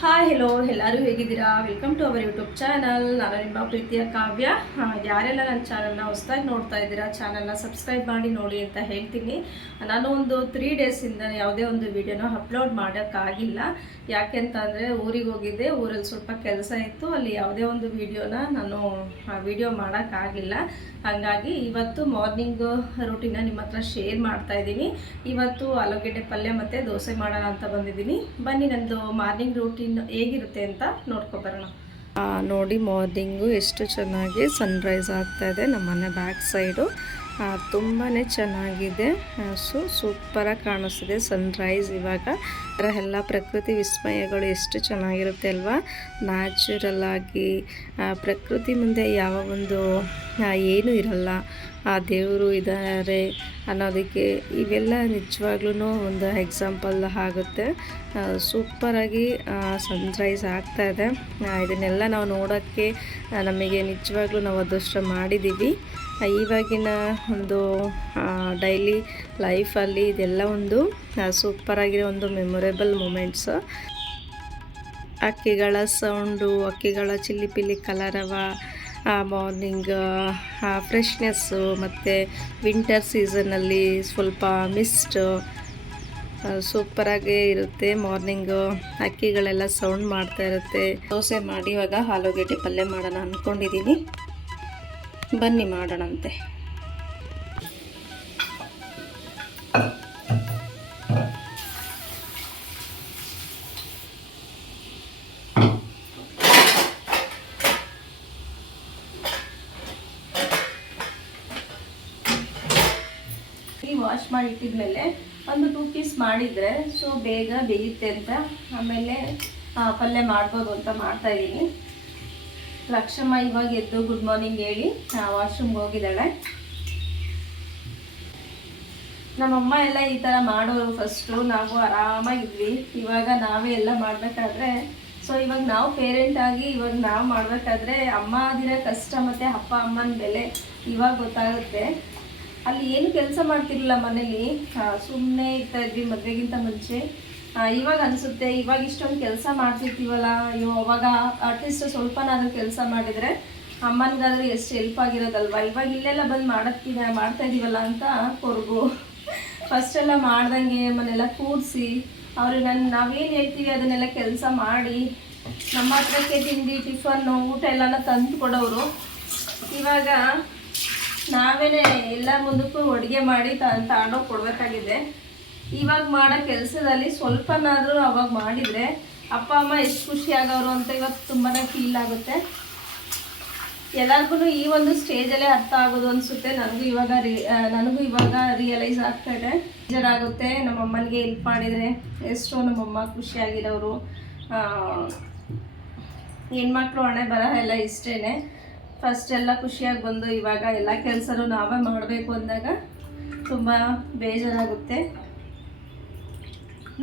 Hi hello ಎಲ್ಲರೂ ಹೇಗಿದ್ದೀರಾ? Welcome to our YouTube channel. ನಾನು ನಿಮ್ಮ ಪ್ರೀತಿಯ ಕಾವ್ಯ. ಯಾರೆಲ್ಲ ನನ್ನ ಚಾನಲ್ನ ಹೊಸದಾಗಿ ನೋಡ್ತಾ ಇದ್ದೀರಾ ಚಾನಲ್ನ ಸಬ್ಸ್ಕ್ರೈಬ್ ಮಾಡಿ ನೋಡಿ ಅಂತ ಹೇಳ್ತೀನಿ. ನಾನು ಒಂದು 3 ಡೇಸಿಂದ ಯಾವುದೇ ಒಂದು ವಿಡಿಯೋನ ಅಪ್ಲೋಡ್ ಮಾಡೋಕ್ಕಾಗಿಲ್ಲ. ಯಾಕೆಂತ ಅಂದರೆ ಊರಿಗೆ ಹೋಗಿದ್ದೆ, ಊರಲ್ಲಿ ಸ್ವಲ್ಪ ಕೆಲಸ ಇತ್ತು, ಅಲ್ಲಿ ಯಾವುದೇ ಒಂದು ವಿಡಿಯೋನ ನಾನು ವಿಡಿಯೋ ಮಾಡೋಕ್ಕಾಗಿಲ್ಲ. ಹಾಗಾಗಿ ಇವತ್ತು ಮಾರ್ನಿಂಗ್ ರೂಟೀನ ನಿಮ್ಮ ಹತ್ರ ಶೇರ್ ಮಾಡ್ತಾ ಇದ್ದೀನಿ. ಇವತ್ತು ಆಲೂಗೆಡ್ಡೆ ಪಲ್ಯ ಮತ್ತು ದೋಸೆ ಮಾಡೋಣ ಅಂತ ಬಂದಿದ್ದೀನಿ. ಬನ್ನಿ ನನ್ನದು ಮಾರ್ನಿಂಗ್ ರೂಟೀನ್ ಹೇಗಿರುತ್ತೆ ಅಂತ ನೋಡ್ಕೊಬರೋಣ. ನೋಡಿ ಮಾರ್ನಿಂಗು ಎಷ್ಟು ಚೆನ್ನಾಗಿ ಸನ್ರೈಸ್ ಆಗ್ತಾ ಇದೆ ನಮ್ಮ ಮನೆ ಬ್ಯಾಕ್ ಸೈಡು. ತುಂಬಾ ಚೆನ್ನಾಗಿದೆ. ಸೂಪರಾಗಿ ಕಾಣಿಸ್ತಿದೆ ಸನ್ರೈಸ್. ಇವಾಗ ಎಲ್ಲ ಪ್ರಕೃತಿ ವಿಸ್ಮಯಗಳು ಎಷ್ಟು ಚೆನ್ನಾಗಿರುತ್ತೆ ಅಲ್ವಾ. ನ್ಯಾಚುರಲ್ ಆಗಿ ಪ್ರಕೃತಿ ಮುಂದೆ ಯಾವ ಒಂದು ಏನೂ ಇರಲ್ಲ, ಆ ದೇವರು ಇದ್ದಾರೆ ಅನ್ನೋದಕ್ಕೆ ಇವೆಲ್ಲ ನಿಜವಾಗ್ಲೂ ಒಂದು ಎಕ್ಸಾಂಪಲ್ ಆಗುತ್ತೆ. ಸೂಪರಾಗಿ ಸನ್ರೈಸ್ ಆಗ್ತಾಯಿದೆ. ಇದನ್ನೆಲ್ಲ ನಾವು ನೋಡೋಕ್ಕೆ ನಮಗೆ ನಿಜವಾಗ್ಲೂ ನಾವು ಅದೃಷ್ಟ ಮಾಡಿದ್ದೀವಿ. ಇವಾಗಿನ ಒಂದು ಡೈಲಿ ಲೈಫಲ್ಲಿ ಇದೆಲ್ಲ ಒಂದು ಸೂಪರಾಗಿರೋ ಒಂದು ಮೆಮೊರೇಬಲ್ ಮೂಮೆಂಟ್ಸು. ಅಕ್ಕಿಗಳ ಸೌಂಡು, ಅಕ್ಕಿಗಳ ಚಿಲ್ಲಿ ಪಿಲ್ಲಿ ಕಲರವ, ಮಾರ್ನಿಂಗ್ ಫ್ರೆಶ್ನೆಸ್ಸು, ಮತ್ತು ವಿಂಟರ್ ಸೀಸನ್ನಲ್ಲಿ ಸ್ವಲ್ಪ ಮಿಸ್ಟು, ಸೂಪರಾಗೇ ಇರುತ್ತೆ. ಮಾರ್ನಿಂಗು ಅಕ್ಕಿಗಳೆಲ್ಲ ಸೌಂಡ್ ಮಾಡ್ತಾ ಇರುತ್ತೆ. ದೋಸೆ ಮಾಡಿ ಇವಾಗ ಆಲೂಗೆಡ್ಡೆ ಪಲ್ಯ ಮಾಡೋಣ ಅಂದ್ಕೊಂಡಿದ್ದೀನಿ. ಬನ್ನಿ ಮಾಡೋಣಂತೆ. ವಾಶ್ ಮಾಡಿ ಇಟ್ಟಿದ್ಮೇಲೆ ಒಂದು 2 ಪೀಸ್ ಮಾಡಿದರೆ ಬೇಗ ಬೇಯುತ್ತೆ ಅಂತ, ಆಮೇಲೆ ಪಲ್ಯ ಮಾಡ್ಬೋದು ಅಂತ ಮಾಡ್ತಾಯಿದ್ದೀನಿ. ಲಕ್ಷಮ್ಮ ಇವಾಗ ಎದ್ದು ಗುಡ್ ಮಾರ್ನಿಂಗ್ ಹೇಳಿ ವಾಶ್ರೂಮ್ಗೆ ಹೋಗಿದ್ದಾಳೆ. ನಮ್ಮಮ್ಮ ಎಲ್ಲ ಈ ಥರ ಮಾಡೋರು. ಫಸ್ಟು ನಾವು ಆರಾಮಾಗಿದ್ವಿ, ಇವಾಗ ನಾವೇ ಎಲ್ಲ ಮಾಡಬೇಕಾದ್ರೆ ಇವಾಗ ನಾವು ಪೇರೆಂಟ್ ಆಗಿ ಇವಾಗ ನಾವು ಮಾಡಬೇಕಾದ್ರೆ ಅಮ್ಮ ದಿನ ಕಷ್ಟ ಮತ್ತು ಅಪ್ಪ ಅಮ್ಮನ ಬೆಲೆ ಇವಾಗ ಗೊತ್ತಾಗುತ್ತೆ. ಅಲ್ಲಿ ಏನು ಕೆಲಸ ಮಾಡ್ತಿರಲಿಲ್ಲ ಮನೇಲಿ, ಸುಮ್ಮನೆ ಇರ್ತಾ ಇದ್ವಿ ಮದುವೆಗಿಂತ ಮುಂಚೆ. ಇವಾಗ ಅನಿಸುತ್ತೆ ಇವಾಗ ಇಷ್ಟೊಂದು ಕೆಲಸ ಮಾಡ್ತಿರ್ತೀವಲ್ಲ, ಅವಾಗ ಅಟ್ಲೀಸ್ಟ್ ಸ್ವಲ್ಪನಾದ್ರೂ ಕೆಲಸ ಮಾಡಿದರೆ ಅಮ್ಮನಿಗಾದ್ರೂ ಎಷ್ಟು ಹೆಲ್ಪ್ ಆಗಿರೋದಲ್ವ. ಇವಾಗ ಇಲ್ಲೆಲ್ಲ ಬಂದು ಮಾಡ್ತಾ ಇದ್ದೀವಲ್ಲ ಅಂತ ಕೊರಗು. ಫಸ್ಟೆಲ್ಲ ಮಾಡ್ದಂಗೆ ಮನೆಲ್ಲ ಕೂಡಿಸಿ ಅವ್ರಿಗೆ ನಾವೇನು ಹೇಳ್ತೀವಿ ಅದನ್ನೆಲ್ಲ ಕೆಲಸ ಮಾಡಿ ನಮ್ಮ ಹತ್ರಕ್ಕೆ ತಿಂಡಿ ಟಿಫನ್ನು ಊಟ ಎಲ್ಲನ ತಂದು ಕೊಡೋರು. ಇವಾಗ ನಾವೇ ಎಲ್ಲ ಮುಂದಕ್ಕೂ ಅಡುಗೆ ಮಾಡಿ ತಗೊಂಡೋಗಿ ಕೊಡಬೇಕಾಗಿದೆ. ಇವಾಗ ಮಾಡೋ ಕೆಲಸದಲ್ಲಿ ಸ್ವಲ್ಪನಾದರೂ ಅವಾಗ ಮಾಡಿದರೆ ಅಪ್ಪ ಅಮ್ಮ ಎಷ್ಟು ಖುಷಿ ಆಗೋರು ಅಂತ ಇವತ್ತು ತುಂಬಾ ಫೀಲ್ ಆಗುತ್ತೆ. ಎಲ್ಲರಿಗೂ ಈ ಒಂದು ಸ್ಟೇಜಲ್ಲೇ ಅರ್ಥ ಆಗೋದು ಅನಿಸುತ್ತೆ. ನನಗೂ ಇವಾಗ ರಿಯಲೈಸ್ ಆಗ್ತಾಯಿದೆ. ಬೇಜಾರಾಗುತ್ತೆ ನಮ್ಮ ಅಮ್ಮನಿಗೆ ಹೆಲ್ಪ್ ಮಾಡಿದರೆ ಎಷ್ಟೋ ನಮ್ಮಮ್ಮ ಖುಷಿಯಾಗಿರೋರು. ಹೆಣ್ಮಕ್ಳು ಹಣೆ ಬರಹ ಎಲ್ಲ ಇಷ್ಟೇ. ಫಸ್ಟ್ ಎಲ್ಲ ಖುಷಿಯಾಗಿ ಬಂದು ಇವಾಗ ಎಲ್ಲ ಕೆಲಸನೂ ನಾವೇ ಮಾಡಬೇಕು ಅಂದಾಗ ತುಂಬ ಬೇಜಾರಾಗುತ್ತೆ.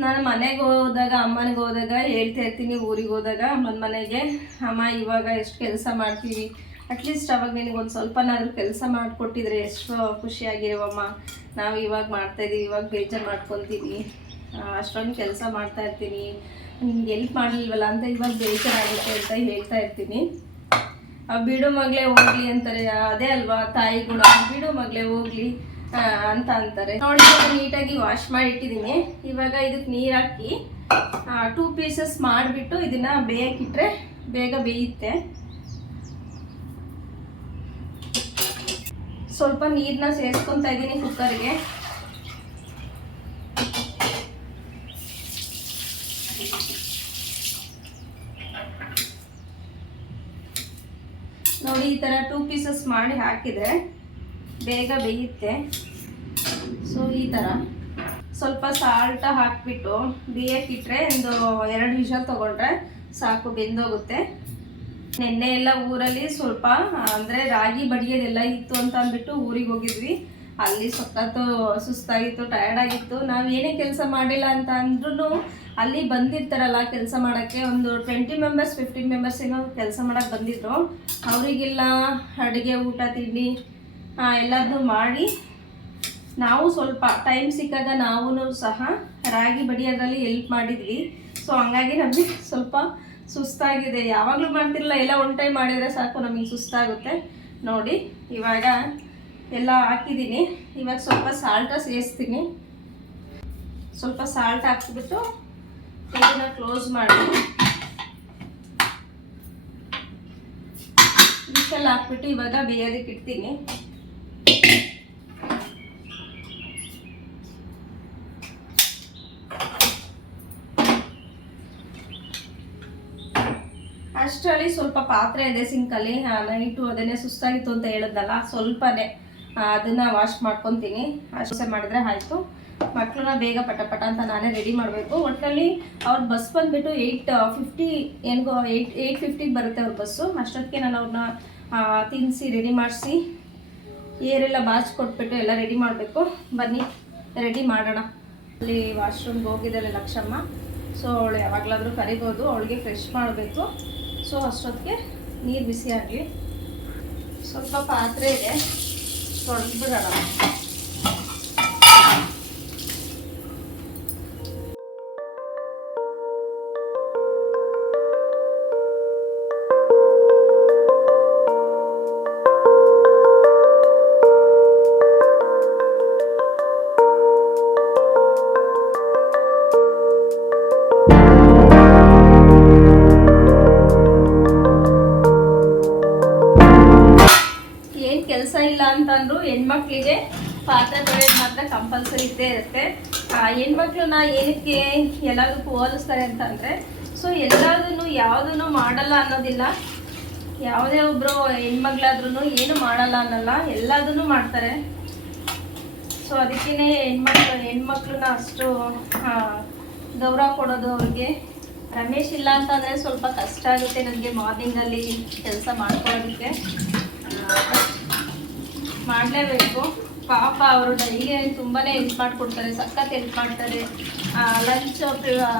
ನಾನು ಮನೆಗೆ ಹೋದಾಗ ಅಮ್ಮನಿಗೆ ಹೋದಾಗ ಹೇಳ್ತಾ ಇರ್ತೀನಿ, ಊರಿಗೆ ಹೋದಾಗ ಅಮ್ಮನ ಮನೆಗೆ, ಅಮ್ಮ ಇವಾಗ ಎಷ್ಟು ಕೆಲಸ ಮಾಡ್ತೀವಿ, ಅಟ್ಲೀಸ್ಟ್ ಅವಾಗ ನಿನಗೊಂದು ಸ್ವಲ್ಪನಾದ್ರೂ ಕೆಲಸ ಮಾಡಿಕೊಟ್ಟಿದ್ರೆ ಎಷ್ಟು ಖುಷಿಯಾಗಿರುವಮ್ಮ. ನಾವು ಇವಾಗ ಮಾಡ್ತಾಯಿದ್ದೀವಿ, ಇವಾಗ ಬೇಜಾರು ಮಾಡ್ಕೊತೀವಿ, ಅಷ್ಟೊಂದು ಕೆಲಸ ಮಾಡ್ತಾಯಿರ್ತೀನಿ, ನಿಮ್ಗೆ ಹೆಲ್ಪ್ ಮಾಡಲಿಲ್ವಲ್ಲ ಅಂತ ಇವಾಗ ಬೇಜಾರಾಗುತ್ತೆ ಅಂತ ಹೇಳ್ತಾ ಇರ್ತೀನಿ. ಬಿಡು ಮಗಳೇ ಹೋಗ್ಲಿ ಅಂತಾರೆ, ಅದೇ ಅಲ್ವಾ ತಾಯಿ ಗುಣ, ಬಿಡು ಮಗಳೇ ಹೋಗ್ಲಿ ಅಂತ ಅಂತಾರೆ. ನೋಡಿ ನೀಟಾಗಿ ವಾಶ್ ಮಾಡಿ ಇಟ್ಟಿದ್ದೀನಿ. ಇವಾಗ ಇದಕ್ಕೆ ನೀರು ಹಾಕಿ 2 ಪೀಸಸ್ ಮಾಡಿಬಿಟ್ಟು ಇದನ್ನು ಬೇಯಕ್ಕಿಟ್ರೆ ಬೇಗ ಬೇಯುತ್ತೆ. ಸ್ವಲ್ಪ ನೀರನ್ನ ಸೇರಿಸ್ಕೊತಾ ಇದ್ದೀನಿ ಕುಕ್ಕರ್ಗೆ. ನೋಡಿ ಈ ಥರ 2 ಪೀಸಸ್ ಮಾಡಿ ಹಾಕಿದರೆ ಬೇಗ ಬೇಯುತ್ತೆ. ಈ ಥರ ಸ್ವಲ್ಪ ಸಾಲ್ಟ ಹಾಕಿಬಿಟ್ಟು ಬೇಯಕ್ಕಿಟ್ರೆ ಒಂದು 2 ವಿಷಲ್ ತೊಗೊಂಡ್ರೆ ಸಾಕು, ಬೆಂದೋಗುತ್ತೆ. ನೆನ್ನೆ ಎಲ್ಲ ಊರಲ್ಲಿ ಸ್ವಲ್ಪ ಅಂದರೆ ರಾಗಿ ಬಡಿಯೋದೆಲ್ಲ ಇತ್ತು ಅಂತ ಅಂದ್ಬಿಟ್ಟು ಊರಿಗೆ ಹೋಗಿದ್ವಿ. ಅಲ್ಲಿ ಸಖತ್ತು ಸುಸ್ತಾಗಿತ್ತು, ಟಯರ್ಡ್ ಆಗಿತ್ತು. ನಾವು ಏನೇ ಕೆಲಸ ಮಾಡಿಲ್ಲ ಅಂತ ಅಂದ್ರೂ ಅಲ್ಲಿ ಬಂದಿರ್ತಾರಲ್ಲ ಕೆಲಸ ಮಾಡೋಕ್ಕೆ, ಒಂದು 20 ಮೆಂಬರ್ಸ್ 15 ಮೆಂಬರ್ಸ್ ಏನೋ ಕೆಲಸ ಮಾಡೋಕ್ಕೆ ಬಂದಿದ್ರು. ಅವರಿಗೆಲ್ಲ ಅಡುಗೆ ಊಟ ತಿಂಡಿ ಎಲ್ಲದನ್ನೂ ಮಾಡಿ ನಾವು ಸ್ವಲ್ಪ ಟೈಮ್ ಸಿಕ್ಕಾಗ ನಾವು ಸಹ ರಾಗಿ ಬಡಿಯೋದ್ರಲ್ಲಿ ಹೆಲ್ಪ್ ಮಾಡಿದ್ವಿ. ಸೊ ಹಂಗಾಗಿ ನಮಗೆ ಸ್ವಲ್ಪ ಸುಸ್ತಾಗಿದೆ. ಯಾವಾಗಲೂ ಮಾಡ್ತಿರಲ್ಲ, ಎಲ್ಲ ಒನ್ ಟೈಮ್ ಮಾಡಿದರೆ ಸಾಕು, ನಮಗೆ ಸುಸ್ತಾಗುತ್ತೆ ನೋಡಿ. ಇವಾಗ ಎಲ್ಲ ಹಾಕಿದ್ದೀನಿ. ಇವಾಗ ಸ್ವಲ್ಪ ಸಾಲ್ಟ ಸೇರಿಸ್ತೀನಿ. ಸ್ವಲ್ಪ ಸಾಲ್ಟ್ ಹಾಕ್ಬಿಟ್ಟು ಇದನ್ನು ಕ್ಲೋಸ್ ಮಾಡಿ ವಿಷಲ್ ಹಾಕ್ಬಿಟ್ಟು ಇವಾಗ ಬೇಯೋದಕ್ಕೆ ಇಡ್ತೀನಿ. ಅಷ್ಟರಲ್ಲಿ ಸ್ವಲ್ಪ ಪಾತ್ರೆ ಇದೆ ಸಿಂಕಲ್ಲಿ. ನೈಟು ಅದನ್ನೇ ಸುಸ್ತಾಗಿತ್ತು ಅಂತ ಹೇಳಿದ್ನಲ್ಲ, ಸ್ವಲ್ಪನೇ ಅದನ್ನು ವಾಶ್ ಮಾಡ್ಕೊತೀನಿ. ಅಷ್ಟೇ ಮಾಡಿದರೆ ಆಯಿತು. ಮಕ್ಕಳನ್ನ ಬೇಗ ಪಟ ಪಟ ಅಂತ ನಾನೇ ರೆಡಿ ಮಾಡಬೇಕು. ಒಟ್ಟಿನಲ್ಲಿ ಅವ್ರ ಬಸ್ ಬಂದುಬಿಟ್ಟು 8:50 ಏನ್ಗೋ 8:50 ಬರುತ್ತೆ ಅವ್ರ ಬಸ್ಸು. ಅಷ್ಟೊತ್ತಿಗೆ ನಾನು ಅವ್ರನ್ನ ತಿನ್ನಿಸಿ ರೆಡಿ ಮಾಡಿಸಿ ಏರೆಲ್ಲ ಬಾಚಿಕೊಟ್ಬಿಟ್ಟು ಎಲ್ಲ ರೆಡಿ ಮಾಡಬೇಕು. ಬನ್ನಿ ರೆಡಿ ಮಾಡೋಣ. ಅಲ್ಲಿ ವಾಶ್ರೂಮ್ಗೆ ಹೋಗಿದ್ದಾರೆ ಲಕ್ಷಮ್ಮ. ಸೊ ಅವಳು ಯಾವಾಗಲಾದರೂ ಕರಿಬೋದು, ಅವಳಿಗೆ ಫ್ರೆಶ್ ಮಾಡಬೇಕು. ಸೊ ಅಷ್ಟೊತ್ತಿಗೆ ನೀರು ಬಿಸಿ ಆಗಲಿ. ಸ್ವಲ್ಪ ಪಾತ್ರೆ ಇದೆ, ತೊಳೆದ್ಬಿಡೋಣ. ಕೆಲಸ ಇಲ್ಲ ಅಂತಂದ್ರು ಹೆಣ್ಮಕ್ಳಿಗೆ ಪಾತ್ರೆ ತೊಳೆಯೋದು ಮಾತ್ರ ಕಂಪಲ್ಸರಿ ಇದ್ದೇ ಇರುತ್ತೆ. ಹೆಣ್ಮಕ್ಳನ್ನ ಏನಕ್ಕೆ ಎಲ್ಲದಕ್ಕೂ ಹೋಲಿಸ್ತಾರೆ ಅಂತಂದರೆ, ಸೊ ಎಲ್ಲದನ್ನು ಯಾವುದನ್ನು ಮಾಡಲ್ಲ ಅನ್ನೋದಿಲ್ಲ. ಯಾವುದೇ ಒಬ್ಬರು ಹೆಣ್ಮಕ್ಳಾದ್ರೂ ಏನು ಮಾಡಲ್ಲ ಅನ್ನಲ್ಲ, ಎಲ್ಲದನ್ನು ಮಾಡ್ತಾರೆ. ಸೊ ಅದಕ್ಕೇ ಹೆಣ್ಮಕ್ಳನ್ನ ಅಷ್ಟು ಗೌರವ ಕೊಡೋದು ಅವ್ರಿಗೆ. ರಮೇಶ್ ಇಲ್ಲ ಅಂತಂದರೆ ಸ್ವಲ್ಪ ಕಷ್ಟ ಆಗುತ್ತೆ ನನಗೆ ಮಾರ್ನಿಂಗಲ್ಲಿ ಕೆಲಸ ಮಾಡ್ಕೊಳ್ಳೋದಕ್ಕೆ. ಮಾಡಲೇಬೇಕು. ಪಾಪ ಅವರು ಡೈಲಿ ತುಂಬಾ ಹೆಲ್ಪ್ ಮಾಡಿಕೊಡ್ತಾರೆ, ಸಖತ್ ಹೆಲ್ಪ್ ಮಾಡ್ತಾರೆ. ಲಂಚ್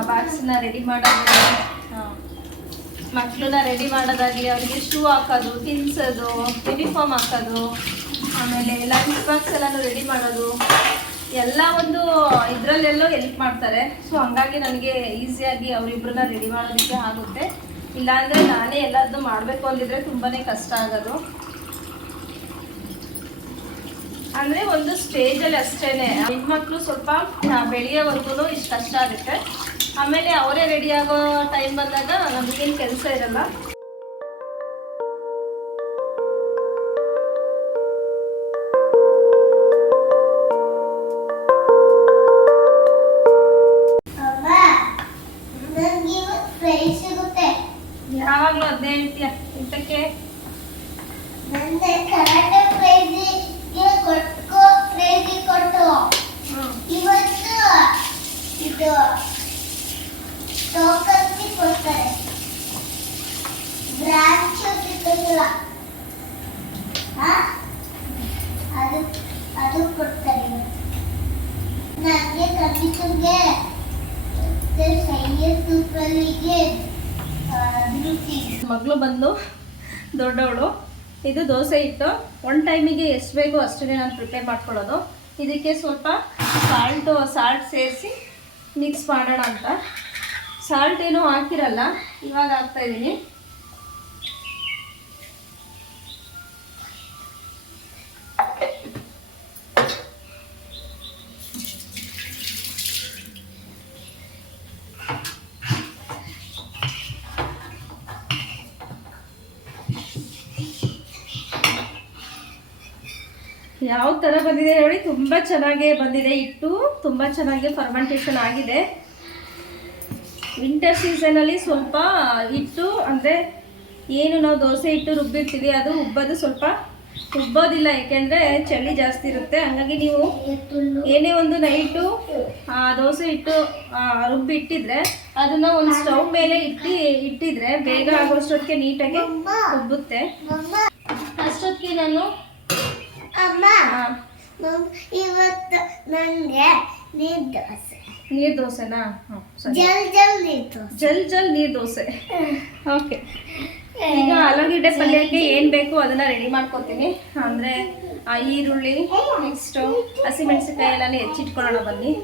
ಬಾಕ್ಸನ್ನ ರೆಡಿ ಮಾಡೋದು, ಮಕ್ಕಳನ್ನ ರೆಡಿ ಮಾಡೋದಾಗಲಿ, ಅವರಿಗೆ ಶೂ ಹಾಕೋದು, ತಿನ್ಸೋದು, ಯೂನಿಫಾರ್ಮ್ ಹಾಕೋದು, ಆಮೇಲೆ ಲಂಚ್ ಬಾಕ್ಸ್ ಎಲ್ಲನೂ ರೆಡಿ ಮಾಡೋದು, ಎಲ್ಲ ಒಂದು ಇದರಲ್ಲೆಲ್ಲೋ ಹೆಲ್ಪ್ ಮಾಡ್ತಾರೆ. ಸೊ ಹಂಗಾಗಿ ನನಗೆ ಈಸಿಯಾಗಿ ಅವರಿಬ್ಬರನ್ನ ರೆಡಿ ಮಾಡೋದಕ್ಕೆ ಆಗುತ್ತೆ. ಇಲ್ಲಾಂದರೆ ನಾನೇ ಎಲ್ಲದನ್ನೂ ಮಾಡಬೇಕು ಅಂದಿದ್ರೆ ತುಂಬಾ ಕಷ್ಟ ಆಗೋದು. ಅಂದರೆ ಒಂದು ಸ್ಟೇಜಲ್ಲಿ ಅಷ್ಟೇ. ಹೆಣ್ಮಕ್ಳು ಸ್ವಲ್ಪ ಬೆಳೆಯೋವರೆಗೂ ಇಷ್ಟು ಕಷ್ಟ ಆಗುತ್ತೆ. ಆಮೇಲೆ ಅವರೇ ರೆಡಿ ಆಗೋ ಟೈಮ್ ಬಂದಾಗ ನಮಗೇನು ಕೆಲಸ ಇರಲ್ಲ. ಯಾವಾಗಲೂ ಅದೇ ಹೇಳ್ತೀಯ ಇಂತಕ್ಕೆ ಇದು ಟೋಕನ್ಸಿ ಕೊಡ್ತಾರೆ, ಬ್ರಾಂಚ್ ಸಿಕ್ಕಿಲ್ಲ ಅದು ಕೊಡ್ತಾರೆ. ನನಗೆ ಕಮಿಷನ್ಗೆ ಸೂಪರ್ಗೆ ಮಗಳು ಬಂದು ದೊಡ್ಡವಳು. ಇದು ದೋಸೆ ಹಿಟ್ಟು ಒನ್ ಟೈಮಿಗೆ ಎಷ್ಟು ಬೇಕೋ ಅಷ್ಟೇ ನಾನು ಪ್ರಿಪೇರ್ ಮಾಡ್ಕೊಳ್ಳೋದು. ಇದಕ್ಕೆ ಸ್ವಲ್ಪ ಸಾಲ್ಟ್ ಸೇರಿಸಿ ಮಿಕ್ಸ್ ಮಾಡೋಣ ಅಂತ. ಸಾಲ್ಟ್ ಏನೂ ಹಾಕಿರಲ್ಲ, ಇವಾಗ ಹಾಕ್ತಾಯಿದ್ದೀನಿ. ಯಾವ ಥರ ಬಂದಿದೆ ನೋಡಿ, ತುಂಬ ಚೆನ್ನಾಗೇ ಬಂದಿದೆ. ಹಿಟ್ಟು ತುಂಬ ಚೆನ್ನಾಗಿ ಫರ್ಮೆಂಟೇಷನ್ ಆಗಿದೆ. ವಿಂಟರ್ ಸೀಸನಲ್ಲಿ ಸ್ವಲ್ಪ ಹಿಟ್ಟು ಅಂದರೆ ಏನು ನಾವು ದೋಸೆ ಹಿಟ್ಟು ರುಬ್ಬಿರ್ತೀವಿ ಅದು ಸ್ವಲ್ಪ ಉಬ್ಬೋದಿಲ್ಲ, ಏಕೆಂದರೆ ಚಳಿ ಜಾಸ್ತಿ ಇರುತ್ತೆ. ಹಾಗಾಗಿ ನೀವು ಏನೇ ಒಂದು ನೈಟು ದೋಸೆ ಹಿಟ್ಟು ರುಬ್ಬಿಟ್ಟಿದ್ರೆ ಅದನ್ನು ಒಂದು ಸ್ಟವ್ ಮೇಲೆ ಇಟ್ಟಿದ್ರೆ ಬೇಗ ಆಗೋಷ್ಟೊತ್ತಿಗೆ ನೀಟಾಗಿ ಉಬ್ಬುತ್ತೆ. ಅಷ್ಟೊತ್ತಿಗೆ ನಾನು ಇವತ್ತು ನನಗೆ ನೀರು ದೋಸೆನಾ? ಜಲ್ ನೀರು ದೋಸೆ. ಓಕೆ, ಈಗ ಆಲೂಗೆಡ್ಡೆ ಪಲ್ಯಕ್ಕೆ ಏನು ಬೇಕು ಅದನ್ನ ರೆಡಿ ಮಾಡ್ಕೊತೀನಿ. ಅಂದರೆ ಈರುಳ್ಳಿ, ನೆಕ್ಸ್ಟು ಹಸಿಮೆಣಸಿನ್ಕಾಯಿ ಎಲ್ಲಾನು ಹೆಚ್ಚಿಟ್ಕೊಳ್ಳೋಣ ಬನ್ನಿ.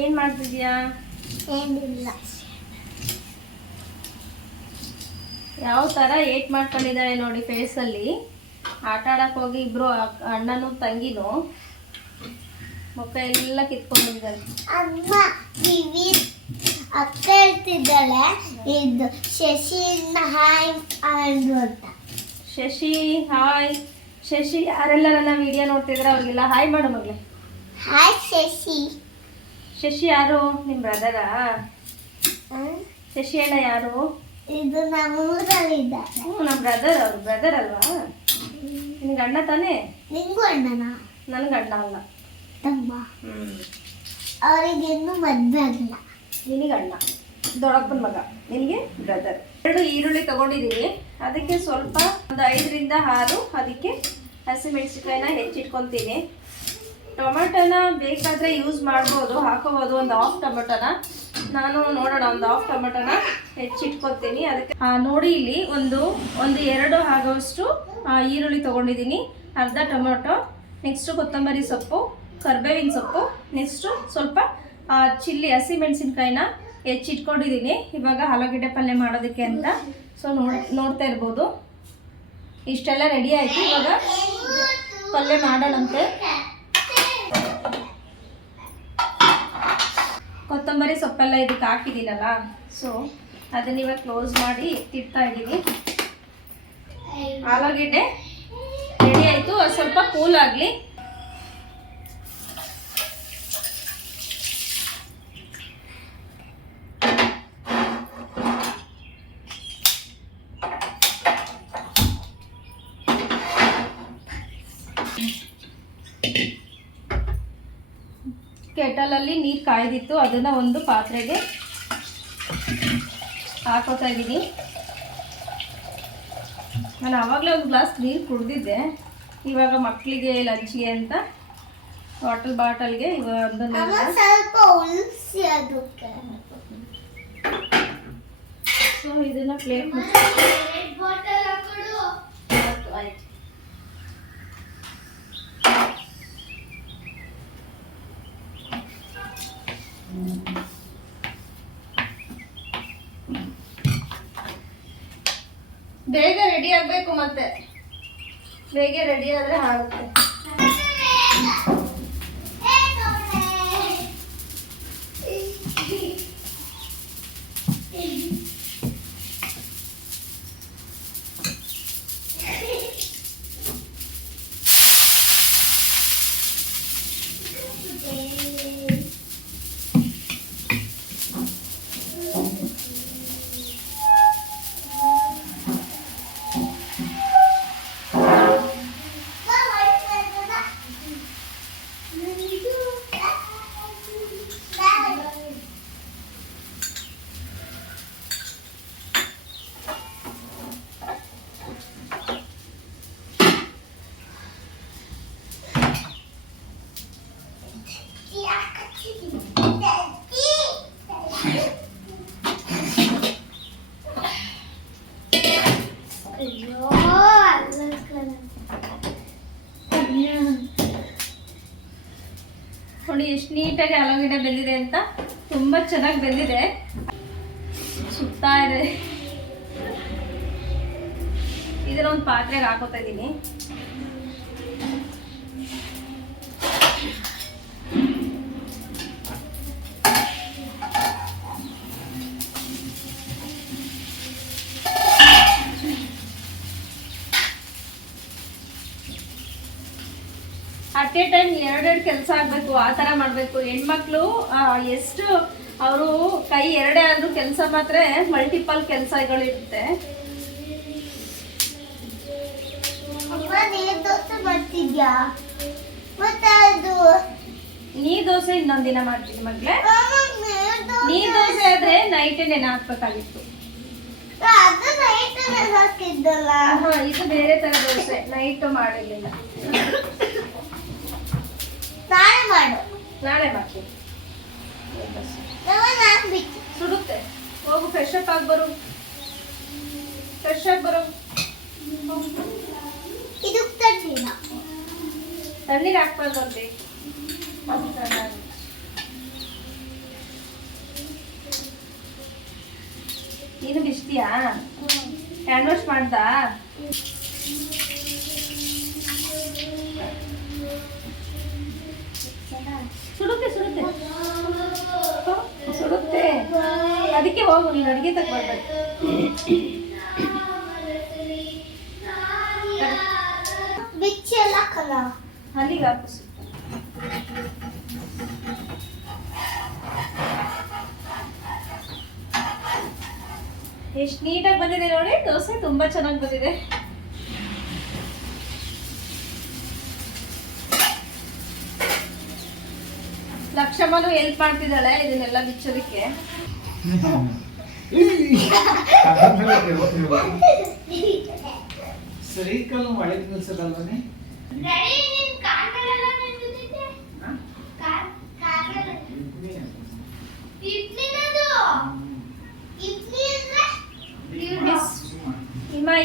ಏನು ಮಾಡ್ತಿದ್ಯಾ? ಏನಿಲ್ಲ. ಯಾವ ಥರ ಏಟ್ ಮಾಡ್ಕೊಂಡಿದ್ದಾಳೆ ನೋಡಿ ಫೇಸಲ್ಲಿ. ಆಟ ಆಡಕ್ಕೆ ಹೋಗಿ ಇಬ್ಬರು ಅಣ್ಣನೂ ತಂಗಿನೂ ಮುಖ ಎಲ್ಲ ಕಿತ್ಕೊಂಡಿದ್ದಾರೆ. ಅಮ್ಮ ಟಿವಿ ಅಕ್ಕ ಹೇಳ್ತಿದ್ದಾಳೆ ಇದು ಶಶಿನ ಹಾಯ್ ಅಂದ್ರು ಅಂತ. ಶಶಿ ಹಾಯ್. ಶಶಿ ಯಾರೆಲ್ಲ ನನ್ನ ವಿಡಿಯೋ ನೋಡ್ತಿದ್ರೆ ಅವ್ರಿಗೆಲ್ಲ ಹಾಯ್ ಮಾಡು ಮಗಳೇ. ಹಾಯ್ ಶಶಿ. ಶಶಿ ಯಾರು? ನಿಮ್ಮ ಬ್ರದರಾ? ಶಶಿ ಅಣ್ಣ ಯಾರು? ಇದು ನಮ್ಮ ಊರಲ್ಲಿದ್ದಾರೆ. ಹ್ಞೂ ನಮ್ಮ ಬ್ರದರ್. ಅವ್ರು ಬ್ರದರ್ ಅಲ್ವಾ? ನಿನಗೆ ಅಣ್ಣ ತಾನೇ? ನಿಂಗೂ ಅಣ್ಣನ? ನನಗೆ ಅಣ್ಣ ಅಲ್ಲ, ತಮ್ಮ. ಹ್ಞೂ. ಅವರಿಗೆ ಇನ್ನೂ ಮದುವೆ ಆಗಿಲ್ಲ. ನಿನಗೆ ಅಣ್ಣ, ದೊಡ್ಡಪ್ಪನ ಮಗ, ನಿನಗೆ ಬ್ರದರ್. 2 ಈರುಳ್ಳಿ ತಗೊಂಡಿದ್ದೀನಿ. ಅದಕ್ಕೆ ಸ್ವಲ್ಪ ಒಂದು 5ರಿಂದ 6 ಅದಕ್ಕೆ ಹಸಿಮೆಣಸಿನ್ಕಾಯಿನ ಹೆಚ್ಚಿಟ್ಕೊತೀನಿ. ಟೊಮೆಟೊನ ಬೇಕಾದರೆ ಯೂಸ್ ಮಾಡ್ಬೋದು, ಹಾಕೋಬೋದು. ಒಂದು ಹಾಫ್ ಟೊಮೆಟೊನ ನಾನು ನೋಡೋಣ, ಒಂದು ಹಾಫ್ ಟೊಮೆಟೊನ ಹೆಚ್ಚಿಟ್ಕೊತೀನಿ. ಅದಕ್ಕೆ ನೋಡಿ ಇಲ್ಲಿ ಒಂದು 2 ಆಗೋಷ್ಟು ಈರುಳ್ಳಿ ತೊಗೊಂಡಿದ್ದೀನಿ, ಅರ್ಧ ಟೊಮೆಟೊ, ನೆಕ್ಸ್ಟು ಕೊತ್ತಂಬರಿ ಸೊಪ್ಪು, ಕರ್ಬೇವಿನ ಸೊಪ್ಪು, ನೆಕ್ಸ್ಟು ಸ್ವಲ್ಪ ಚಿಲ್ಲಿ ಹಸಿಮೆಣಸಿನ್ಕಾಯಿನ ಹೆಚ್ಚಿಟ್ಕೊಂಡಿದ್ದೀನಿ ಇವಾಗ ಆಲೂಗಡ್ಡೆ ಪಲ್ಯ ಮಾಡೋದಕ್ಕೆ ಅಂತ. ಸೊ ನೋಡ್ತಾ ಇರ್ಬೋದು ಇಷ್ಟೆಲ್ಲ ರೆಡಿ ಆಯಿತು. ಇವಾಗ ಪಲ್ಯ ಮಾಡೋಣಂತೆ. ಕೊತ್ತಂಬರಿ ಸೊಪ್ಪೆಲ್ಲ ಇದಕ್ಕೆ ಹಾಕಿದ್ದೀನಲ್ಲ, ಸೊ ಅದನ್ನ ಇವಾಗ ಕ್ಲೋಸ್ ಮಾಡಿ ಇಡ್ತಾ ಇದ್ದೀನಿ. ಆಲೂಗಡ್ಡೆ ರೆಡಿ ಆಯಿತು. ಅದು ಸ್ವಲ್ಪ ಕೂಲ್ ಆಗಲಿ. ಕೆಟಲಲ್ಲಿ ನೀರು ಕಾಯ್ದಿತ್ತು, ಅದನ್ನು ಒಂದು ಪಾತ್ರೆಗೆ ಹಾಕೋತಾ ಇದ್ದೀನಿ. ನಾನು ಆವಾಗಲೇ ಒಂದು ಗ್ಲಾಸ್ ನೀರು ಕುಡಿದಿದ್ದೆ. ಇವಾಗ ಮಕ್ಕಳಿಗೆ ಲಂಚ್ಗೆ ಅಂತ ವಾಟರ್ ಬಾಟಲ್ಗೆ ಇವಾಗ ಸ್ವಲ್ಪ ಉಳಿಸಿ ಅದಕ್ಕೆ. ಸೊ ಇದನ್ನು ಪ್ಲೇಟ್ ಆಯ್ತು. ಬೇಗ ರೆಡಿ ಆಗಬೇಕು, ಮತ್ತೆ ಬೇಗ ರೆಡಿ ಆದರೆ ಆಗುತ್ತೆ. ನೋಡಿ ಎಷ್ಟು ನೀಟಾಗಿ ಆಲೂಗಡ್ಡೆ ಬೆಂದಿದೆ ಅಂತ. ತುಂಬ ಚೆನ್ನಾಗಿ ಬೆಂದಿದೆ, ಸುತ್ತಾ ಇದೆ. ಇದನ್ನ ಒಂದು ಪಾತ್ರೆಗೆ ಹಾಕೋತಾ ಇದ್ದೀನಿ. ಅಟ್ ಎ ಟೈಮ್ 2 ಕೆಲಸ ಆಗಬೇಕು, ಆ ಥರ ಮಾಡಬೇಕು. ಹೆಣ್ಮಕ್ಳು ಎಷ್ಟು ಅವರು ಕೈ 2 ಆದರೂ ಕೆಲಸ ಮಾತ್ರ ಮಲ್ಟಿಪಲ್ ಕೆಲಸಗಳಿರುತ್ತೆ. ನೀರು ದೋಸೆ ಮಾಡ್ತಿದ್ಯಾ? ಮತ್ತೆ ಅದು ನೀರು ದೋಸೆ ಇನ್ನೊಂದಿನ ಮಾಡ್ತೀನಿ ಮಗ್ಳೆ. ನೀರು ದೋಸೆ ಆದ್ರೆ ನೈಟ್ ನೆನೆ ಹಾಕ್ಬೇಕಾಗಿತ್ತು. ಅದು ನೈಟ್ ಹಾಕಿದ್ದಲ್ಲ. ಇದು ಬೇರೆ ತರ ದೋಸೆ, ನೈಟ್ ಮಾಡಿರ್ಲಿಲ್ಲ. ನಾಳೆ ಮಾಡು. ನಾಳೆ ಮಾಡ್ತೀನಿ. ಸುಡುತ್ತೆ. ಹೋಗು ಫ್ರೆಶ್ ಅಪ್ ಆಗಿ ಬರು. ಫ್ರೆಶ್ ಆಗಿ ಬರು. ಇದು ತಣ್ಣಿನ ತಣ್ಣೀರು ಹಾಕ್ಬಾರ್ದು. ನೀನು ಬಿಡ್ತೀಯಾ? Hand wash ಮಾಡ್ದಾ? ಸುಡುತ್ತೆ ಸುಡುತ್ತೆ ಸುಡುತ್ತೆ. ಅದಕ್ಕೆ ಹೋಗು, ನೀನು ಅಡುಗೆ ತಗೊಳ್ಬೇಕು. ಬಿಚ್ಚೆಲ್ಲ ಕಲ ಅಲ್ಲಿಗೆ ಹಾಕು. ಎಷ್ಟು ನೀಟಾಗಿ ಬಂದಿದೆ ನೋಡಿ, ದೋಸೆ ತುಂಬಾ ಚೆನ್ನಾಗಿ ಬಂದಿದೆ. ಲಕ್ಷಮ್ಮನು ಹೆಲ್ಪ್ ಮಾಡ್ತಿದ್ದಾಳೆ ಇದನ್ನೆಲ್ಲ ಬಿಚ್ಚೋದಕ್ಕೆ. ಸೈಕಲ್ ಮಳೆ ನಿಲ್ಸದಲ್ವನೇ?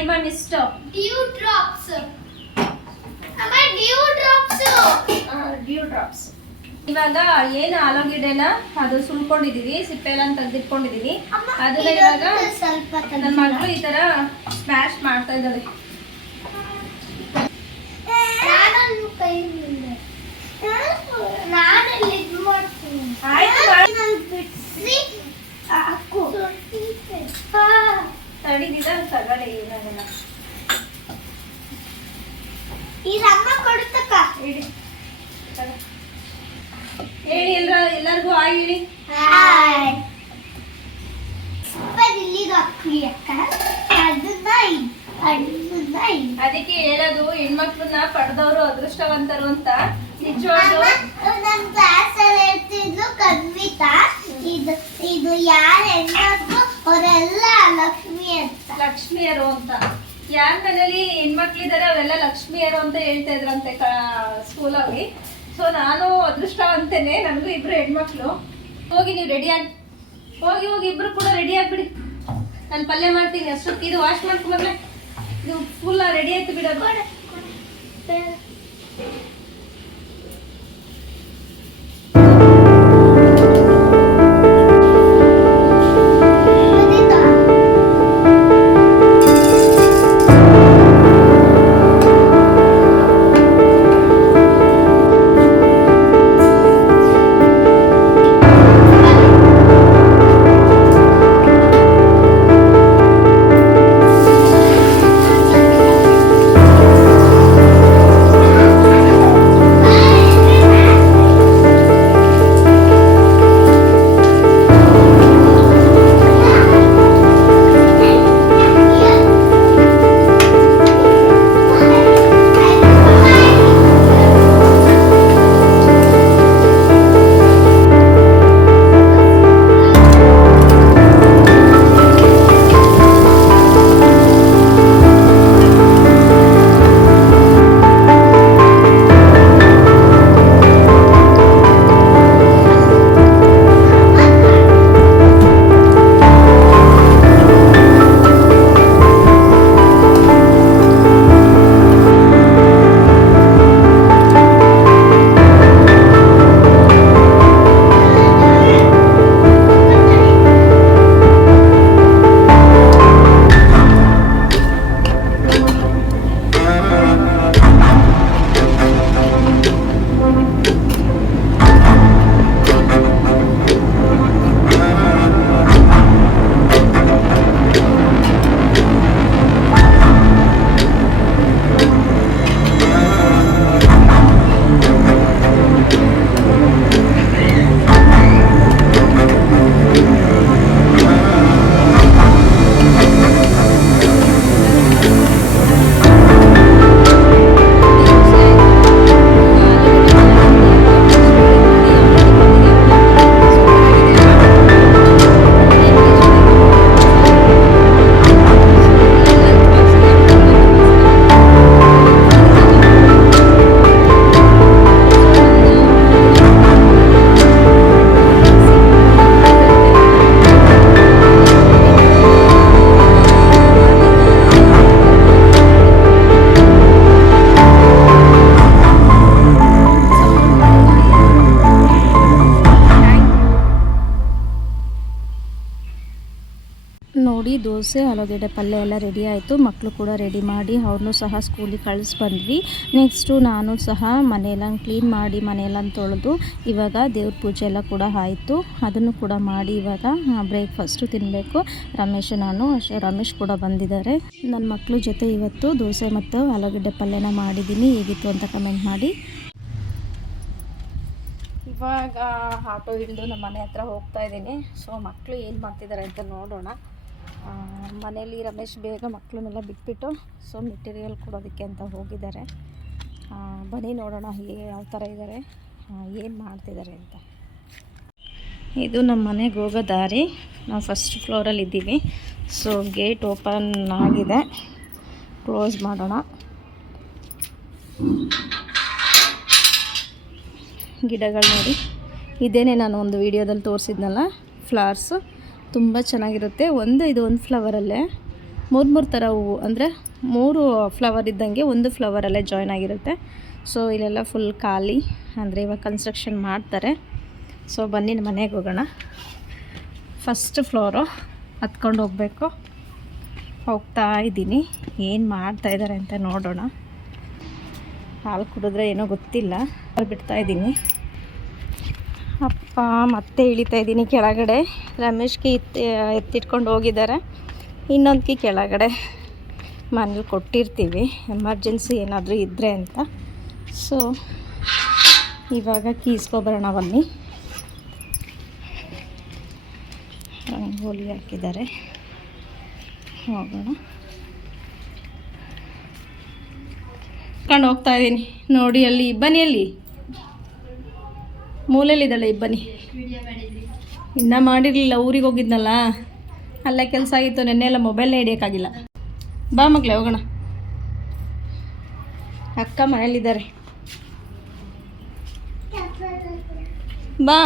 ಇಮ್ಮ ಮಿಸ್ಟ್ ಡ್ಯೂ ಡ್ರಾಪ್ಸ್. ಇವಾಗ ಏನು ಆಲೂಗೆಡ್ಡೆನ ಅದು ಸುಲ್ಕೊಂಡಿದೀವಿ, ಸಿಪ್ಪೆ ಎಲ್ಲ ತೆಗೆದಿಟ್ಕೊಂಡಿದೀನಿ. ಅದನ್ನ ಇವಾಗ ಸ್ವಲ್ಪ ನನ್ನ ಮಗಳು ಈ ತರ ಸ್ಮ್ಯಾಶ್ ಮಾಡ್ತಾ ಇದ್ದಾಳೆ. ತಡಿದಿದ ತಗಡೆ ಇವಾಗೆಲ್ಲ ಹೇಳಿ ಹೇಳಿ ಎಲ್ಲರಿಗೂ ಆಯ್ ಹೇಳಿ. ಅದಕ್ಕೆ ಹೇಳೋದು ಹೆಣ್ಮಕ್ಳನ್ನ ಪಡೆದವರು ಅದೃಷ್ಟವಂತರು ಅಂತ. ನಿಜವಾಗ್ಲೂ ನನ್ನ ಕ್ಲಾಸ್ ಅಲ್ಲಿ ಹೇಳ್ತಿದ್ರು ಕನ್ವಿತಾ, ಇದು ಯಾರ ಹೆಣ್ಮಕ್ಳು ಅವರೆಲ್ಲ ಲಕ್ಷ್ಮಿಯರು ಅಂತ. ಯಾರ ಮನೇಲಿ ಹೆಣ್ಮಕ್ಳಿದಾರೆ ಅವೆಲ್ಲ ಲಕ್ಷ್ಮಿಯರು ಅಂತ ಹೇಳ್ತಾ ಇದ್ರಂತೆ ಸ್ಕೂಲಲ್ಲಿ. ಸೊ ನಾನು ಅದೃಷ್ಟವಂತೇನೆ, ನನಗೂ ಇಬ್ರು ಹೆಣ್ಮಕ್ಳು. ಹೋಗಿ ನೀವು ರೆಡಿ ಆಗಿ ಹೋಗಿ ಇಬ್ರು ಕೂಡ ರೆಡಿ ಆಗ್ಬಿಡಿ. ನಾನು ಪಲ್ಯ ಮಾಡ್ತೀನಿ ಅಷ್ಟೊತ್ತು. ಇದು ವಾಶ್ ಮಾಡ್ಕೊಂಡ್ರೆ ಇದು ಫುಲ್ ರೆಡಿ ಆಯ್ತು ಬಿಡೋದು. ದೋಸೆ ಆಲೂಗಡ್ಡೆ ಪಲ್ಯ ಎಲ್ಲ ರೆಡಿ ಆಯಿತು. ಮಕ್ಕಳು ಕೂಡ ರೆಡಿ ಮಾಡಿ ಅವ್ರನ್ನೂ ಸಹ ಸ್ಕೂಲಿಗೆ ಕಳಿಸಿ ಬಂದ್ವಿ. ನೆಕ್ಸ್ಟು ನಾನು ಸಹ ಮನೆಯೆಲ್ಲ ಕ್ಲೀನ್ ಮಾಡಿ ಮನೆಯೆಲ್ಲ ತೊಳೆದು ಇವಾಗ ದೇವ್ರ ಪೂಜೆ ಎಲ್ಲ ಕೂಡ ಆಯಿತು. ಅದನ್ನು ಕೂಡ ಮಾಡಿ ಇವಾಗ ಬ್ರೇಕ್ಫಾಸ್ಟು ತಿನ್ನಬೇಕು. ರಮೇಶ್ ಕೂಡ ಬಂದಿದ್ದಾರೆ. ನನ್ನ ಮಕ್ಕಳ ಜೊತೆ ಇವತ್ತು ದೋಸೆ ಮತ್ತು ಆಲೂಗಡ್ಡೆ ಪಲ್ಯನ ಮಾಡಿದ್ದೀನಿ. ಹೇಗಿತ್ತು ಅಂತ ಕಮೆಂಟ್ ಮಾಡಿ. ಇವಾಗ ಆಟೋ ಹಿಡಿದು ನಮ್ಮ ಮನೆ ಹತ್ರ ಹೋಗ್ತಾ ಇದ್ದೀನಿ. ಸೊ ಮಕ್ಕಳು ಏನು ಮಾಡ್ತಿದ್ದಾರೆ ಅಂತ ನೋಡೋಣ. ಮನೇಲಿ ರಮೇಶ್ ಬೇಗ ಮಕ್ಕಳನ್ನೆಲ್ಲ ಬಿಟ್ಬಿಟ್ಟು ಸೊ ಮೆಟೀರಿಯಲ್ ಕೊಡೋದಕ್ಕೆ ಅಂತ ಹೋಗಿದ್ದಾರೆ. ಬನ್ನಿ ನೋಡೋಣ ಯಾವ ಥರ ಇದ್ದಾರೆ, ಏನು ಮಾಡ್ತಿದ್ದಾರೆ ಅಂತ. ಇದು ನಮ್ಮ ಮನೆಗೆ ಹೋಗೋ ದಾರಿ. ನಾವು ಫಸ್ಟ್ ಫ್ಲೋರಲ್ಲಿ ಇದ್ದೀವಿ. ಸೊ ಗೇಟ್ ಓಪನ್ ಆಗಿದೆ, ಕ್ಲೋಸ್ ಮಾಡೋಣ. ಗಿಡಗಳು ನೋಡಿ, ಇದೇನೆ ನಾನು ಒಂದು ವಿಡಿಯೋದಲ್ಲಿ ತೋರಿಸಿದ್ನಲ್ಲ ಫ್ಲವರ್ಸು, ತುಂಬ ಚೆನ್ನಾಗಿರುತ್ತೆ. ಇದು ಒಂದು ಫ್ಲವರಲ್ಲೇ ಮೂರು ಥರ ಹೂವು, ಅಂದರೆ 3 ಫ್ಲವರ್ ಇದ್ದಂಗೆ ಒಂದು ಫ್ಲವರಲ್ಲೇ ಜಾಯ್ನ್ ಆಗಿರುತ್ತೆ. ಸೊ ಇಲ್ಲೆಲ್ಲ ಫುಲ್ ಖಾಲಿ, ಅಂದರೆ ಇವಾಗ ಕನ್ಸ್ಟ್ರಕ್ಷನ್ ಮಾಡ್ತಾರೆ. ಸೊ ಬನ್ನಿ ನಮ್ಮ ಮನೆಗೆ ಹೋಗೋಣ. ಫಸ್ಟ್ ಫ್ಲೋರು ಹತ್ಕೊಂಡು ಹೋಗಬೇಕು. ಹೋಗ್ತಾ ಇದ್ದೀನಿ, ಏನು ಮಾಡ್ತಾಯಿದ್ದಾರೆ ಅಂತ ನೋಡೋಣ. ಹಾಲು ಕುಡಿದ್ರೆ ಏನೋ ಗೊತ್ತಿಲ್ಲ, ಬಿಡ್ತಾ ಇದ್ದೀನಿ. ಅಪ್ಪ ಮತ್ತೆ ಇಳಿತಾ ಇದ್ದೀನಿ ಕೆಳಗಡೆ. ರಮೇಶ್ಗೆ ಎತ್ತಿಟ್ಕೊಂಡು ಹೋಗಿದ್ದಾರೆ. ಇನ್ನೊಂದು ಕೀ ಕೆಳಗಡೆ ಮನೇಲಿ ಕೊಟ್ಟಿರ್ತೀವಿ, ಎಮರ್ಜೆನ್ಸಿ ಏನಾದರೂ ಇದ್ದರೆ ಅಂತ. ಸೊ ಇವಾಗ ಕೀ ಇಸ್ಕೊಬರೋಣ ಬನ್ನಿ. ರಂಗೋಲಿ ಹಾಕಿದ್ದಾರೆ, ಹೋಗೋಣ. ಕರ್ಕೊಂಡು ಹೋಗ್ತಾ ಇದ್ದೀನಿ ನೋಡಿ. ಅಲ್ಲಿ ಇಬ್ಬನಿಯಲ್ಲಿ ಮೂಲೆಯಲ್ಲಿದ್ದಾಳೆ ಇಬ್ಬನಿ. ಇನ್ನೂ ಮಾಡಿರಲಿಲ್ಲ, ಊರಿಗೆ ಹೋಗಿದ್ನಲ್ಲ, ಅಲ್ಲೇ ಕೆಲಸ ಆಗಿತ್ತು. ನೆನ್ನೆ ಎಲ್ಲ ಮೊಬೈಲ್ನೇ ಹಿಡಿಯೋಕ್ಕಾಗಿಲ್ಲ. ಬಾ ಮಗಳೇ ಹೋಗೋಣ. ಅಕ್ಕ ಮನೇಲಿದ್ದಾರೆ, ಬಾ.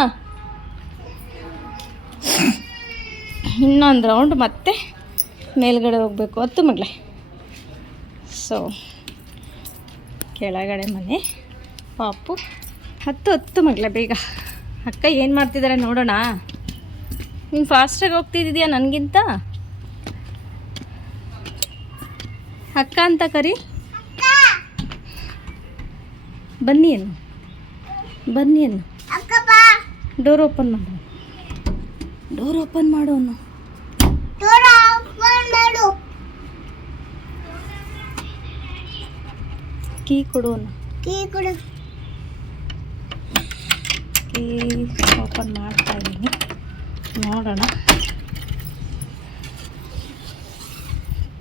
ಇನ್ನೊಂದು ರೌಂಡ್ ಮತ್ತೆ ಮೇಲ್ಗಡೆ ಹೋಗಬೇಕು. ಹತ್ತು ಮಗಳೇ. ಸೊ ಕೆಳಗಡೆ ಮನೆ ಪಾಪು. ಹತ್ತು ಮಗಳೇ ಬೇಗ. ಅಕ್ಕ ಏನು ಮಾಡ್ತಿದ್ದಾರೆ ನೋಡೋಣ. ನೀನು ಫಾಸ್ಟಾಗಿ ಹೋಗ್ತಿದ್ದೀಯಾ ನನಗಿಂತ. ಅಕ್ಕ ಅಂತ ಕರಿ. ಬನ್ನಿ ಅನ್ನು. ಡೋರ್ ಓಪನ್ ಮಾಡೋನು. ಕೀ ಕೊಡೋನು. ಓಪನ್ ಮಾಡ್ತಾ ಇದ್ದೀನಿ, ನೋಡೋಣ.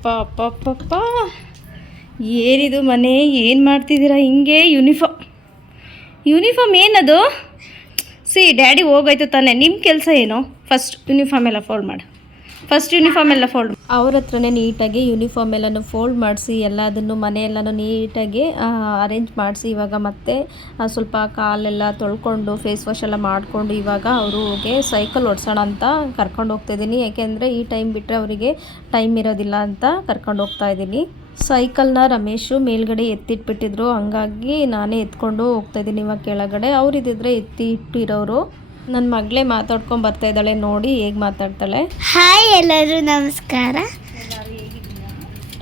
ಪಾಪ ಏನಿದು ಮನೆ, ಏನು ಮಾಡ್ತಿದ್ದೀರಾ ಹಿಂಗೆ? ಯೂನಿಫಾರ್ಮ್ ಏನದು? ಡ್ಯಾಡಿ ಹೋಗಾಯ್ತು ತಾನೆ, ನಿಮ್ಮ ಕೆಲಸ ಏನು? ಫಸ್ಟ್ ಯೂನಿಫಾರ್ಮ್ ಎಲ್ಲ ಫೋಲ್ಡ್ ಮಾಡು. ಅವ್ರ ಹತ್ರನೇ ನೀಟಾಗಿ ಯೂನಿಫಾರ್ಮ್ ಎಲ್ಲನೂ ಫೋಲ್ಡ್ ಮಾಡಿಸಿ ಎಲ್ಲದನ್ನು ಮನೆಯೆಲ್ಲನೂ ನೀಟಾಗಿ ಅರೇಂಜ್ ಮಾಡಿಸಿ ಇವಾಗ ಮತ್ತೆ ಸ್ವಲ್ಪ ಕಾಲೆಲ್ಲ ತೊಳ್ಕೊಂಡು ಫೇಸ್ ವಾಶ್ ಎಲ್ಲ ಮಾಡಿಕೊಂಡು ಇವಾಗ ಅವ್ರಿಗೆ ಸೈಕಲ್ ಓಡಿಸೋಣ ಅಂತ ಕರ್ಕೊಂಡು ಹೋಗ್ತಾಯಿದ್ದೀನಿ. ಯಾಕೆಂದರೆ ಈ ಟೈಮ್ ಬಿಟ್ಟರೆ ಅವರಿಗೆ ಟೈಮ್ ಇರೋದಿಲ್ಲ ಅಂತ ಕರ್ಕೊಂಡು ಹೋಗ್ತಾ ಇದ್ದೀನಿ. ಸೈಕಲ್ನ ರಮೇಶು ಮೇಲ್ಗಡೆ ಎತ್ತಿಟ್ಬಿಟ್ಟಿದ್ರು, ಹಂಗಾಗಿ ನಾನೇ ಎತ್ಕೊಂಡು ಹೋಗ್ತಾಯಿದ್ದೀನಿ ಇವಾಗ ಕೆಳಗಡೆ. ಅವರಿದ್ದಿದ್ರೆ ಎತ್ತಿ ಇಟ್ಟಿರೋರು. ನನ್ನ ಮಗಳೇ ಮಾತಾಡ್ಕೊಂಡು ಬರ್ತಾ ಇದ್ದಾಳೆ ನೋಡಿ, ಹೇಗೆ ಮಾತಾಡ್ತಾಳೆ. ಹಾಯ್ ಎಲ್ಲರೂ ನಮಸ್ಕಾರ.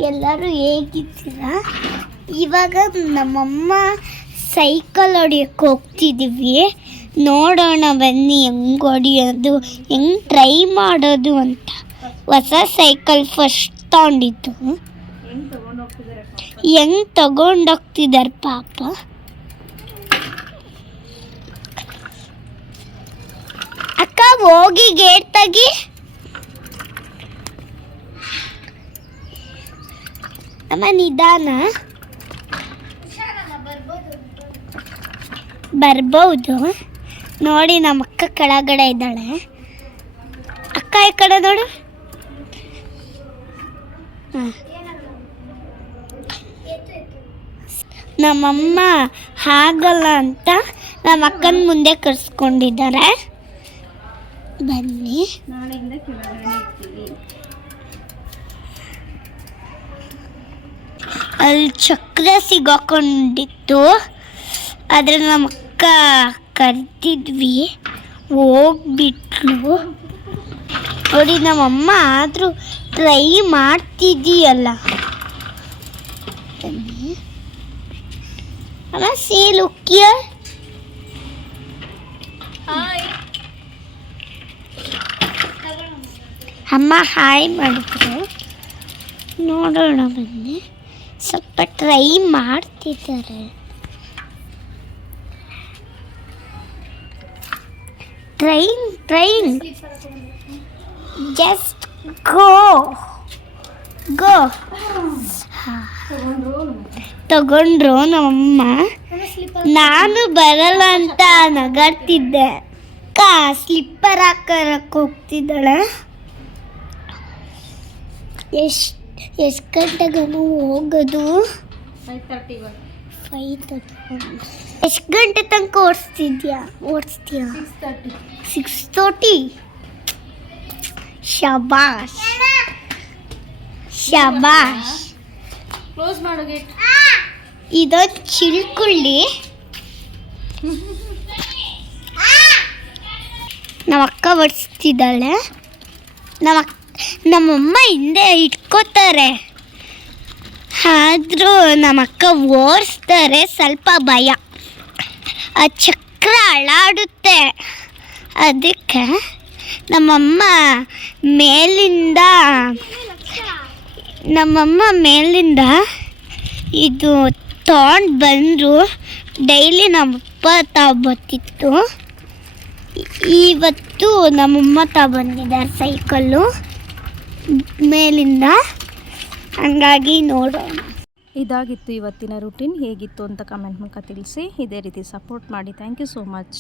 ಎಲ್ಲರೂ ಹೇಗಿದ್ದೀರಾ? ಇವಾಗ ನಮ್ಮಮ್ಮ ಸೈಕಲ್ ಹೊಡಿಯೋಕ್ಕೆ ಹೋಗ್ತಿದ್ದೀವಿ. ನೋಡೋಣ ಬನ್ನಿ ಹೆಂಗೆ ಹೊಡಿಯೋದು, ಹೆಂಗೆ ಟ್ರೈ ಮಾಡೋದು ಅಂತ. ಹೊಸ ಸೈಕಲ್ ಫಸ್ಟ್ ತಗೊಂಡಿದ್ದು, ಹೆಂಗೆ ತಗೊಂಡೋಗ್ತಿದ್ದಾರೆ ಪಾಪ. ಅಕ್ಕ ಹೋಗಿ ಗೇಟ್ ತೆಗಿ. ಅಮ್ಮ ನಿಧಾನ, ಬರ್ಬೋದು. ನೋಡಿ ನಮ್ಮ ಅಕ್ಕ ಕೆಳಗಡೆ ಇದ್ದಾಳೆ. ಅಕ್ಕ ಈ ಕಡೆ ನೋಡು. ನಮ್ಮಮ್ಮ ಆಗಲ್ಲ ಅಂತ ನಮ್ಮ ಅಕ್ಕನ ಮುಂದೆ ಕರ್ಸ್ಕೊಂಡಿದ್ದಾರೆ. ಬನ್ನಿ, ನಾಳೆಯಿಂದ ಕೆಳಗಡೆ ಇರ್ತೀವಿ. ಅಲ್ಲಿ ಚಕ್ರ ಸಿಗಾಕೊಂಡಿತ್ತು, ಆದರೆ ನಮ್ಮ ಅಕ್ಕ ಕರ್ತಿದ್ವಿ, ಹೋಗ್ಬಿಟ್ಲು. ನೋಡಿ ನಮ್ಮಮ್ಮ ಆದರೂ ಟ್ರೈ ಮಾಡ್ತಿದ್ದೀಯಲ್ಲ ಅಮ್ಮ ಸಿ ಲುಕ್ ಹಿಯರ್. ಅಮ್ಮ ಹಾಯ್ ಮಾಡಿದ್ರು, ನೋಡೋಣ ಬನ್ನಿ. ಸ್ವಲ್ಪ ಟ್ರೈ ಮಾಡ್ತಿದ್ದಾರೆ. ಟ್ರೈನ್ ಜಸ್ಟ್ ಗೋ ತಗೊಂಡ್ರು ನಮ್ಮಮ್ಮ. ನಾನು ಬರಲ್ಲ ಅಂತ ನಗಾಡ್ತಿದ್ದೆ. ಸ್ಲಿಪ್ಪರ್ ಹಾಕರಕ್ಕೆ ಹೋಗ್ತಿದ್ದಾಳೆ. ಎಷ್ಟು ಗಂಟೆಗೂ ಹೋಗೋದು? 5:30. ಎಷ್ಟು ಗಂಟೆ ತನಕ ಓಡಿಸ್ತೀಯಾ? 6:30. ಶಬಾಷ್ ಕ್ಲೋಸ್ ಮಾಡು ಗೇಟ್. ಇದೊಂದು ಚಿಲ್ಕುಳ್ಳಿ. ನಮ್ಮಕ್ಕ ಬಡಿಸ್ತಿದ್ದಾಳೆ. ನಮ್ಮಮ್ಮ ಹಿಂದೆ ಇಟ್ಕೋತಾರೆ, ಆದರೂ ನಮ್ಮಕ್ಕ ಓಡಿಸ್ತಾರೆ. ಸ್ವಲ್ಪ ಭಯ, ಆ ಚಕ್ರ ಅಳಾಡುತ್ತೆ. ಅದಕ್ಕೆ ನಮ್ಮಮ್ಮ ಮೇಲಿಂದ ಇದು ತೊಗೊಂಡು ಬಂದರು. ಡೈಲಿ ನಮ್ಮಪ್ಪ ತಗೊಬತ್ತಿತ್ತು. ಇವತ್ತು ನಮ್ಮಮ್ಮ ತಗೊಂಡಿದ್ದಾರೆ ಸೈಕಲ್ಲು ಮೇಲಿಂದ. ಹಂಗಾಗಿ ನೋಡೋಣ. ಇದಾಗಿತ್ತು ಇವತ್ತಿನ ರೂಟೀನ್. ಹೇಗಿತ್ತು ಅಂತ ಕಮೆಂಟ್ ಮೂಲಕ ತಿಳಿಸಿ. ಇದೇ ರೀತಿ ಸಪೋರ್ಟ್ ಮಾಡಿ. Thank you so much.